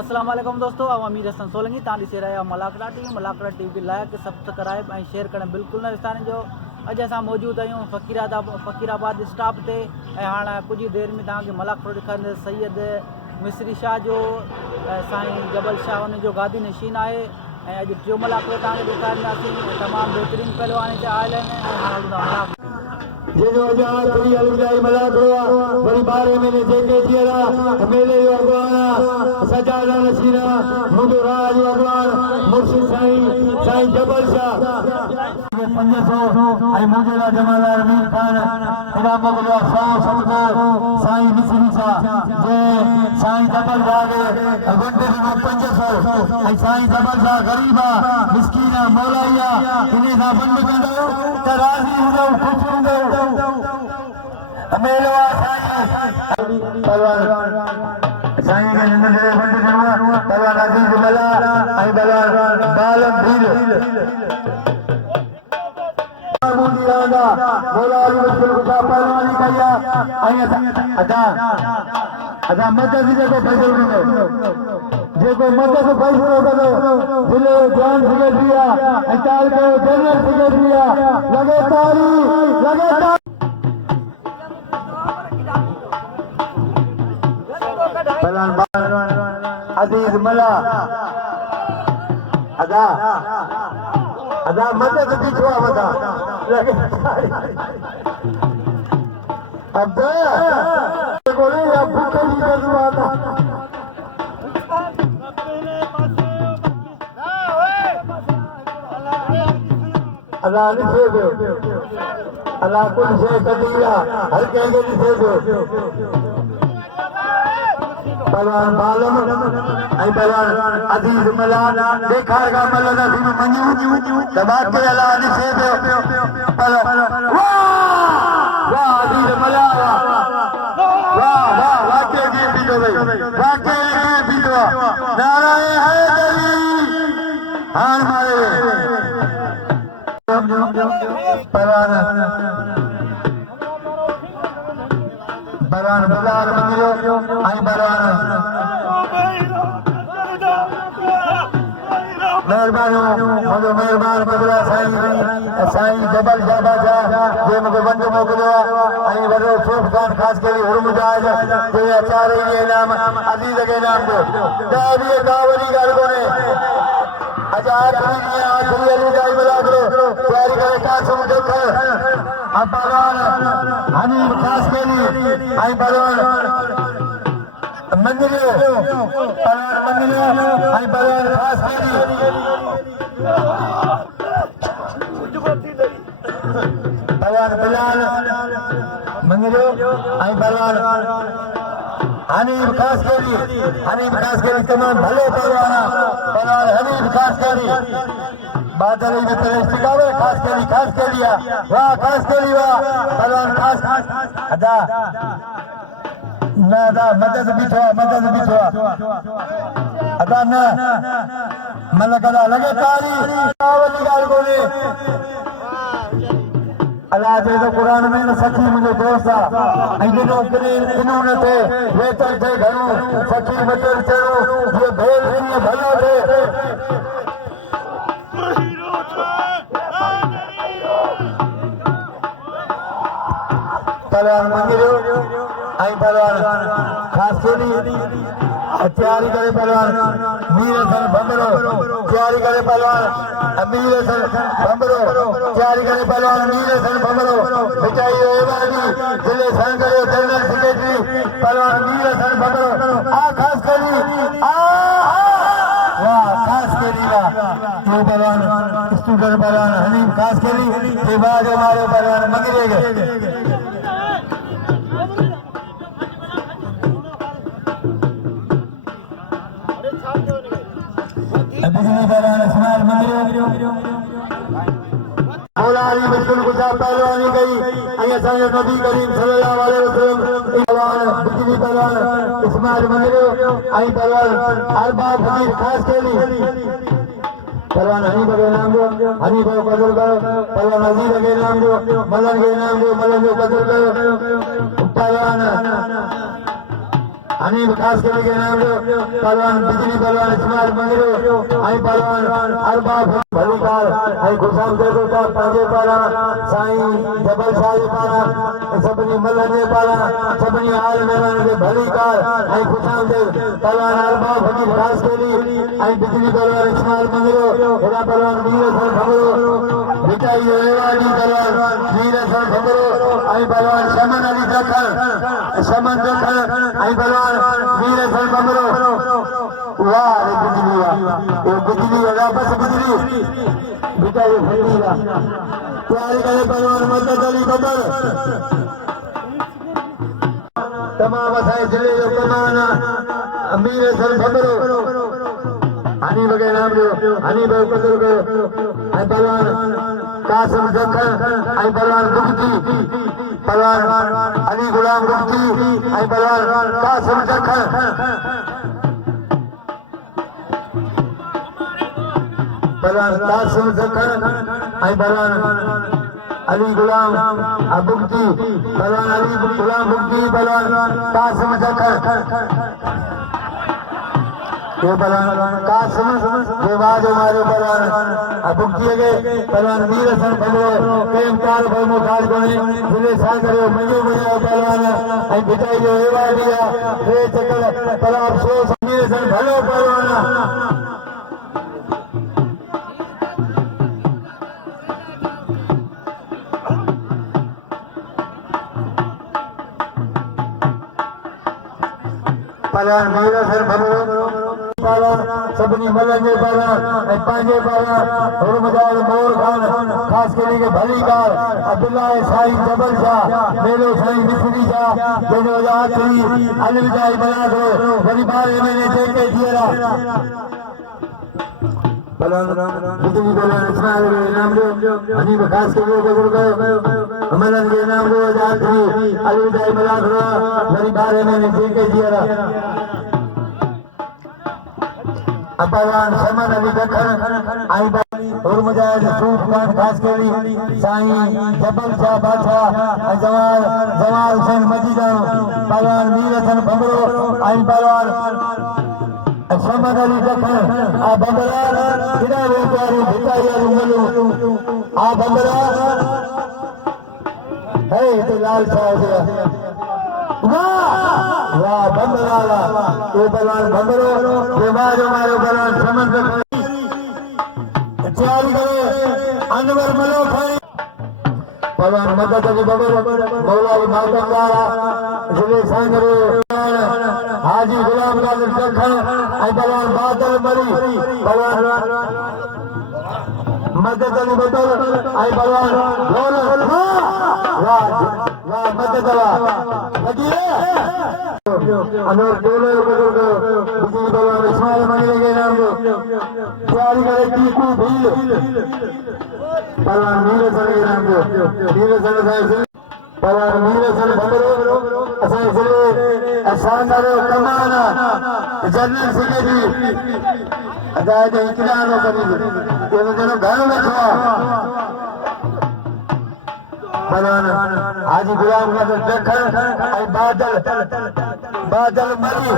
अस्सलाम वालेकुम दोस्तों, अब अमीर हसन सोलंकी तां ॾिसी रहिया मलाकड़ा टीवी खे लाइक सब्सक्राइब ऐं शेयर करणु बिल्कुलु न विसारिजो। जो अॼु असां मौजूदु आहियूं फ़कीराबाद स्टॉप ते ऐं हाणे कुझु ई देरि में तव्हांखे मलाकड़ो ॾेखारींदे सैयद मिस्री शाह जो साईं जबल शाह उन जो गादी नशीन आहे ऐं अॼु टियों मलाकड़ो तव्हांखे ॾेखारींदासीं। तमामु बहितरीनु पहलवान हिते आयल आहिनि ऐं हाणे मलाक जेको अजार थोड़ी अलविदाई मलाकड़ो वरी 12 महीने जेके जीअरा मेले जो अॻवान सजादा नशीना मुंहिंजो राज जो अॻवान मुर्शिद साईं जबल शाह 500 ऐं मुंहिंजे लाइ जमादार मीर खान इनाम मोकिलियो 100 साईं मिस्री शाह जे साईं जबल शाह खे वंडे ॾिनो 500 ऐं साईं जबल शाह ग़रीब आहे मिस्कीन आहे मौलाई आहे इन सां बंदि कंदो त राज़ी हूंदो ख़ुशि हूंदो मेलवा पहलवान साईं के जिंदगी में बंद करवा पहलवान अजीज मला आई पहलवान बालम भील मूदी रांदा बोला अली बच्चों को पहलवानी कया आई अदा मदद जेको फैसलो कंदो जेको मदद फैसलो कंदो दिले ध्यान सिखे दिया अचाल के जनरल सिखे दिया लगे ताली पहलवान अजीज मला अदा मदद दीछो बता लगे अब कोई या भूखे की जरूरत अल्लाह लिखे दो अल्लाह कुल से कदीरा हर कहे लिखे दो पहलवान बालम ऐं पहलवान अजीज मला देखारेगा मला नसीब मंजू दबा के अल्लाह लिखे दो पहलवान वाह अजीज मला वाह वाके की पीतो भाई वाके की पीतो नाराए है दली हार मारे बरान बलाल मंदिरो आई बरान मेहरबान बदला साईं जबल शाह जे मूंखे वंड मोकिलियो ऐं वॾो शोफ खान ख़ासि करे हुरम जाज जे अचार इनाम अज़ीज़ खे इनाम ॾियो ॾह का वॾी ॻाल्हि कोन्हे अजार थोड़ी अलविदाई मलाकड़ो तैयारी करे कासम देखर पहलवान हनीफ खास केली आई पहलवान मंदिर आई पहलवान खास केली पहलवान बिलाल मंदिर आई पहलवान हनीफ खास केली तमाम भले पहलवान हनीफ खास केली बादल में इस्तिकावे खास केली वाह खास केली वाह पहलवान खास अदा ना अदा मदद बीठो अदा ना मलक अदा लगे ताली वाली गाल कोने अल्लाह जे तो कुरान में न सखी मुझे दोस्त आ इनो न थे वेतर थे घणो सखी बचर चरो ये भेल ये भलो थे पहलवान मंदिरो आई पहलवान खास केली तैयारी करे पहलवान मीर हसन भंबरो तैयारी करे पहलवान मीर हसन भंबरो तैयारी करे पहलवान मीर हसन भंबरो बिचाई एवानी जिले संघ जनरल सेक्रेटरी पहलवान मीर हसन भंबरो आ खास केली वाह खास केली ये पहलवान स्टूडेंट पहलवान हनीफ खास केली के बाद हमारे पहलवान मंदिरे मौलानी मुश्किल गुजार पहलवानी गई नबी करीम सल्लल्लाहु अलैहि वसल्लम बिजली पहलवान इस्माइल मंदिरो आई पहलवान अरबाब हमीद खास केली पहलवान हनीफ के नाम दो हनीफ को कदर करो पहलवान अजीज के नाम दो मलन के नाम दो मलन को कदर करो पहलवान हनीफ खास के लिए नाम लो पहलवान बिजली पहलवान इस्माइल मंगरो आई पहलवान अरबाब भलीकार आई खुशाम दे दो का पंजे पारा साईं जबल शाह पारा सबनी मल्लने पारा सबनी हाल मेहमान के भलीकार आई खुशाम दे पहलवान अरबाब फकीर खास के लिए आई बिजली पहलवान इस्माइल मंगरो हेरा पहलवान वीर सर खबरो मिठाई रेवाड़ी पहलवान वीर सर खबरो आई पहलवान शमन अली दखन आई पहलवान वीर सर खबरो वाह रे बिजली ये बिजली वापस बिजली मिठाई फकीरा तैयारी करे पहलवान मदद अली बदर तमाम असाए जिले जो कमाना वीर सर खबरो हनी वगैरह नाम लो हनी बकदर को आई पहलवान कासिम जखन आई पहलवान दुखती पहलवान अली गुलाम दुखती आई पहलवान कासिम जखन पहलवान कासिम जखन आई पहलवान अली गुलाम बुगती पहलवान अली गुलाम बुगती पहलवान कासिम जखन ये पहलवान कासिम जो बाज हमारे पहलवान बुक किए गए पहलवान वीर हसन भगो प्रेम कार भमो खास कोने जिले सागरो मयो मयो पहलवान आई बिटाई जो एवा दिया रे चक्कर पराब सो वीर हसन भलो पहलवान पहलवान वीर हसन भगो सबनी मलंगे पारा पांजे पारा हुरमदार मोर खान खास के लिए भलीकार अब्दुल्ला साईं जबल शाह मेलो साईं मिस्री शाह दोनों आखिरी अलविदाई बना दो बड़ी बारे मैंने देखे जियरा बिजली पहलवान इस्माइल नाम लो हनीफ खास के लिए बुजुर्ग मलन के नाम लो आखिरी अलविदाई बना दो बड़ी बारे मैंने देखे जियरा पहलवान शमन अली दखन आई और मुजाहिद सूफ खान खास के लिए साईं जबल शाह बादशाह जवाल हुसैन मजीदा पहलवान वीर हसन भमरो आई पहलवान शमन अली दखन आ बंदरा किड़ा व्यापारी भिखारी उंगलू आ बंदरा है तो लाल शाह दिया वाह वाह बंदराला ये पहलवान बंदरो बेमार हमारे पहलवान समन तैयारी करे अनवर मलो खाई पहलवान मदद अली बबर मौला अली मातमदारा जिले सांगरो हाजी गुलाम कादिर दखन आई पहलवान बादल मरी पहलवान मदद अली बबर आई पहलवान वाह वाह मदद अनवर डोले बुजुर्ग बिजली पहलवान इस्माइल मंगले के नाम लो तैयारी करे टीकू भील पहलवान वीर हसन के नाम लो वीर हसन साईं पहलवान वीर हसन भमरो असाई जिले शानदार कमाना जनरल सेक्रेटरी अदायत इकरार करी ये जनो घर में छवा पहलवान हाजी गुलाम कादिर दखन आई बादल मरी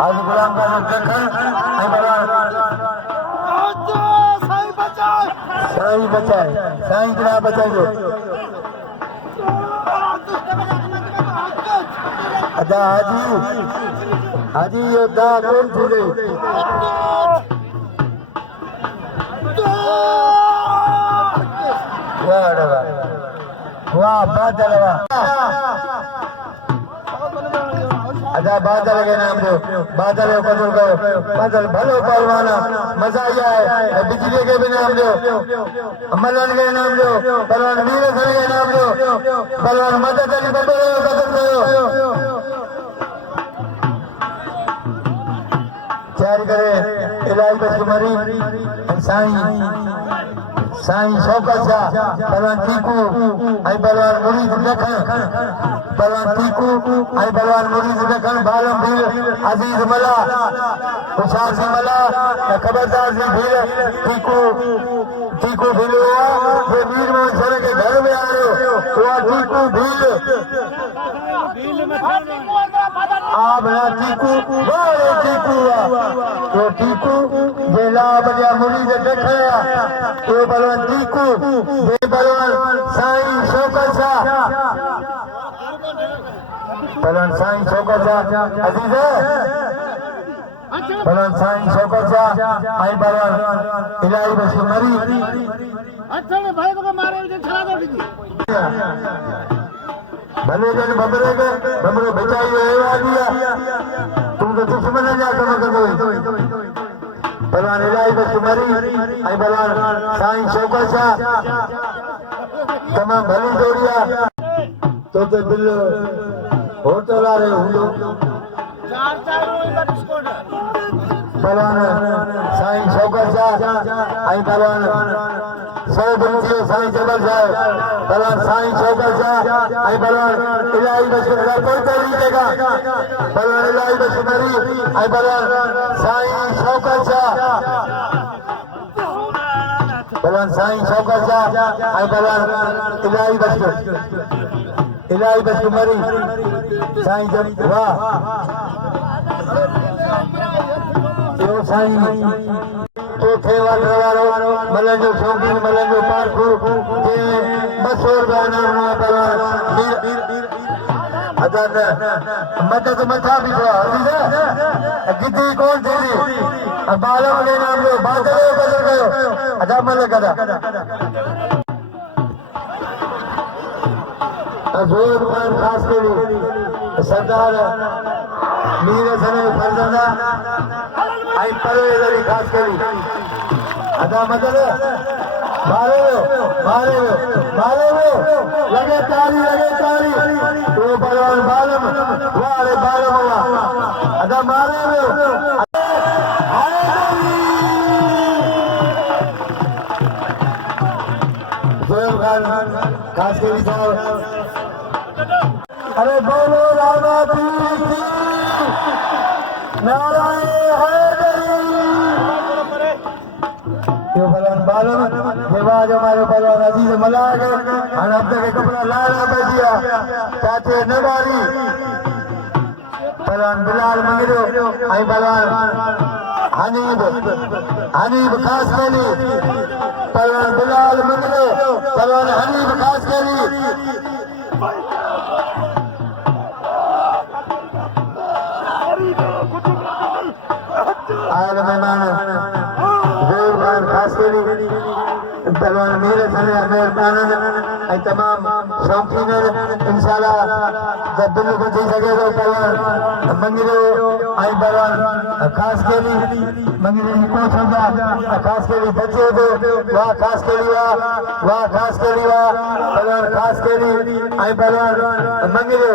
हाजी गुलाम कादिर दखन आई पहलवान साईं बचाए साईं किना बचाइयो अदा हाजी योद्धा कौन थे वाह बादल अच्छा बादल के नाम दो बादल बादल भलो पहलवाना मजा आया बिजली के भी नाम दो मलन के नाम दो पहलवान वीर हसन के नाम दो पहलवान मदद अली बबर तैयारी करे इलाही बचकुमारी साईं शौकत शाह पहलवान टीकू आई पहलवान मुरीद दखन पहलवान टीकू आई पहलवान मुरीद दखन बालम भील अजीज मला खुशाल सिंह मला खबरदार सिंह भील टीकू भील हुआ ये वीर मोहन सर के घर में आ रहे हो टीकू भील बड़ा टीकू बड़े टीकू तो टीकू जे ला बजा मुनी जे देखया तो बलवान टीकू जे बलवान साईं शौकत शाह बलवान साईं शौकत शाह अजीज बलवान साईं शौकत शाह आई बलवान इलाही बशुमरी अच्छा ने भाई को मारे जे छड़ा दो भले जन बमरे बचाई हुए दिया तुम तो दुश्मन जा कम कर बलवान इलाही बशुमरी आई बलवान साईं शौकत शाह तमाम भली जोड़िया तो बिल होटल आ रहे हूँ बलवान साईं शौकत शाह आई बलवान सौ बंसियों साईं जबल साहब बलवान साईं शौकत शाह आई बलवान इलाही बशुमरी कोई तरीके का बलवान इलाही बशुमरी आई बलवान साईं शौकत शाह बलवान साईं शौकत शाह आई बलवान इलाही बशुमरी साईं जब वाह साईं चौथे वारो मलन जो शौकीन मलन जो पारखू जे 200 रुपया नाम बलवान मदद मथा भी गिद्दी कौन थी बालम ने नाम जो बादल बदल गयो अदा मल कदा जोर खान खास करी सरदार मीर हसन फरजंदा आई परवेज अली खास करी अदा मदद मारे लगे ताली तो बलवान बालम वारे बालम हुआ अदा मारे जोर खान खास करी साहब अरे बोलो रामा पीर की नारायण हैदरी बलवान बालम देवाज हमारे बलवान अजीज मलाक और अब तक कपड़ा लाला पे दिया चाचे नवारी बलवान बिलाल मंगरो आई बलवान हनीब खास करी बलवान बिलाल मंगरो बलवान हनीब खास करी आयल मेहमान जोर खान खास करी बलवान मीर हसन मेहमान ऐं तमाम शौकीन इंशाल्लाह जब दिल को थी सके तो बलवान मंगरो ऐं बलवान खास करी मंगरे जी को समझा खास करी बचे तो वाह खास करी वाह खास करी वाह बलवान खास करी ऐं बलवान मंगरो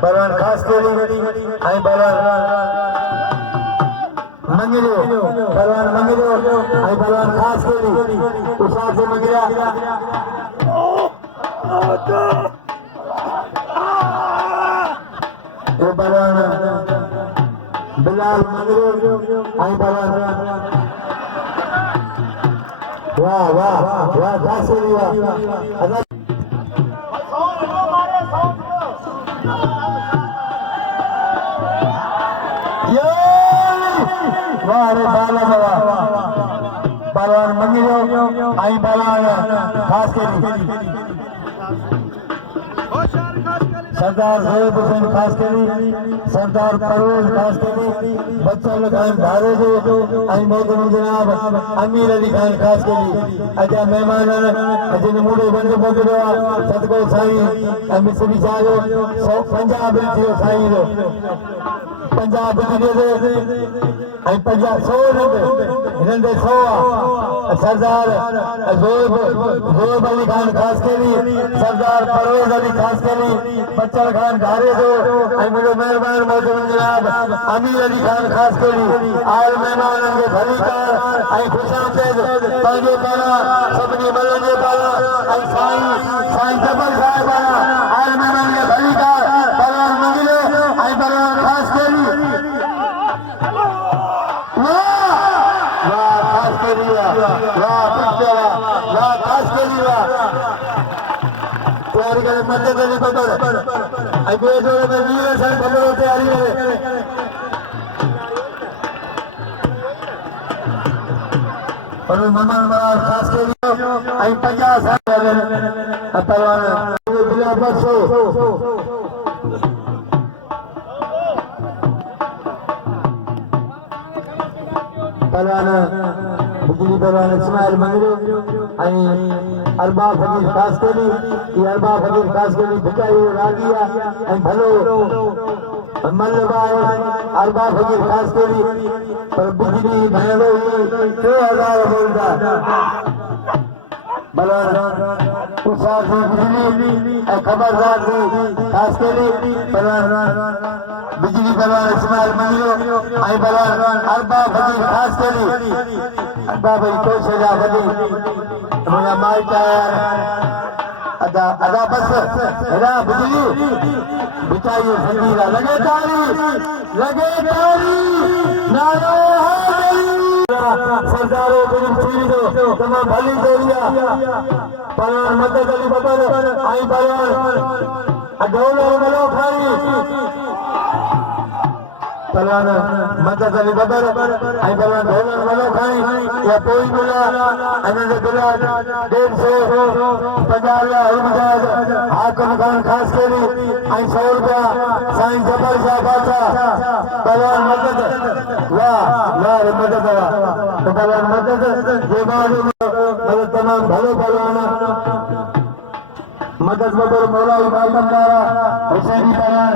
बलवान खास करी आई बलवान मंगरो बलवान मंगरो आई बलवान खास करी उसार से मंगरा ये बलवान बिलाल मंगरो आई बलवान वाह वाह वाह खास करी वाह वारे बलवान मंगरो आई बलवान खास करी सरदार सैयद हुसैन खास करी सरदार परवेज खास करी बच्चन खान धारे जो आई मोहतरम जनाब अमीर अली खान खास करी अजा मेहमान जिन मुड़े बंद पकड़ो सदको साईं मिसरी साहब 150 थियो साईं जो 50 दे आई 50 100 नंदे 100 सरदार जोब अली खान खास करी सरदार परवेज अली खास करी बच्चन खान घारे जो आई मुझे मेहरबान मोहतरम जनाब अमीर अली खान खास करी आयल मेहमान के भलीकार आई खुशामदीद पंहिंजे पारा सभिनी मलनि जे पारा आई साईं जबल साहिब पारा आयल मेहमान के भलीकार बलवान मंगलो आई बलवान खास करी वाह खास करी वाह खास करी वाह मदद अली बबर ऐं ॿिए जोड़े में वीर सां खबरो तयारी करे और ममन महाराज खास के ऐं 50 साल पहलवान बिला बसो पहलवान बिजली पहलवान इस्माइल मंगरू ऐं अरबा फकीर खास केली ये अरबा फकीर खास केली भिकाई रागिया ऐं भलो मल्लबा अरबा फकीर खास केली पर बिजली भेड़ो 3000 बोलता पहलवान उसार से बिजली खबरदार से खास केली पहलवान बिजली पहलवान इस्माइल मंगरू ऐं पहलवान अरबा फकीर खास केली अरबा भाई कोशिश जा वधी मुझा माइट अदा बस हेरा बिजली बिचाई संगीरा लगे ताली नारो सरदारो बिजली दो तमाम भली दोरिया पहलवान मदद अली बबर आई पहलवान अडोलो मलो खाई पहलवान मदद अली बबर आई पहलवान ढोलन मलो खाई या कोई मिला अनंत बिला 150 हुरमजाद हाकम खान खास केली आई 100 रुपया साईं जबर शाह बादशाह पहलवान मदद वाह मदद तो पहलवान मदद जे बाद मदद तमाम भलो पहलवान मदद बबर मौला इबादत हुसैनी पहलवान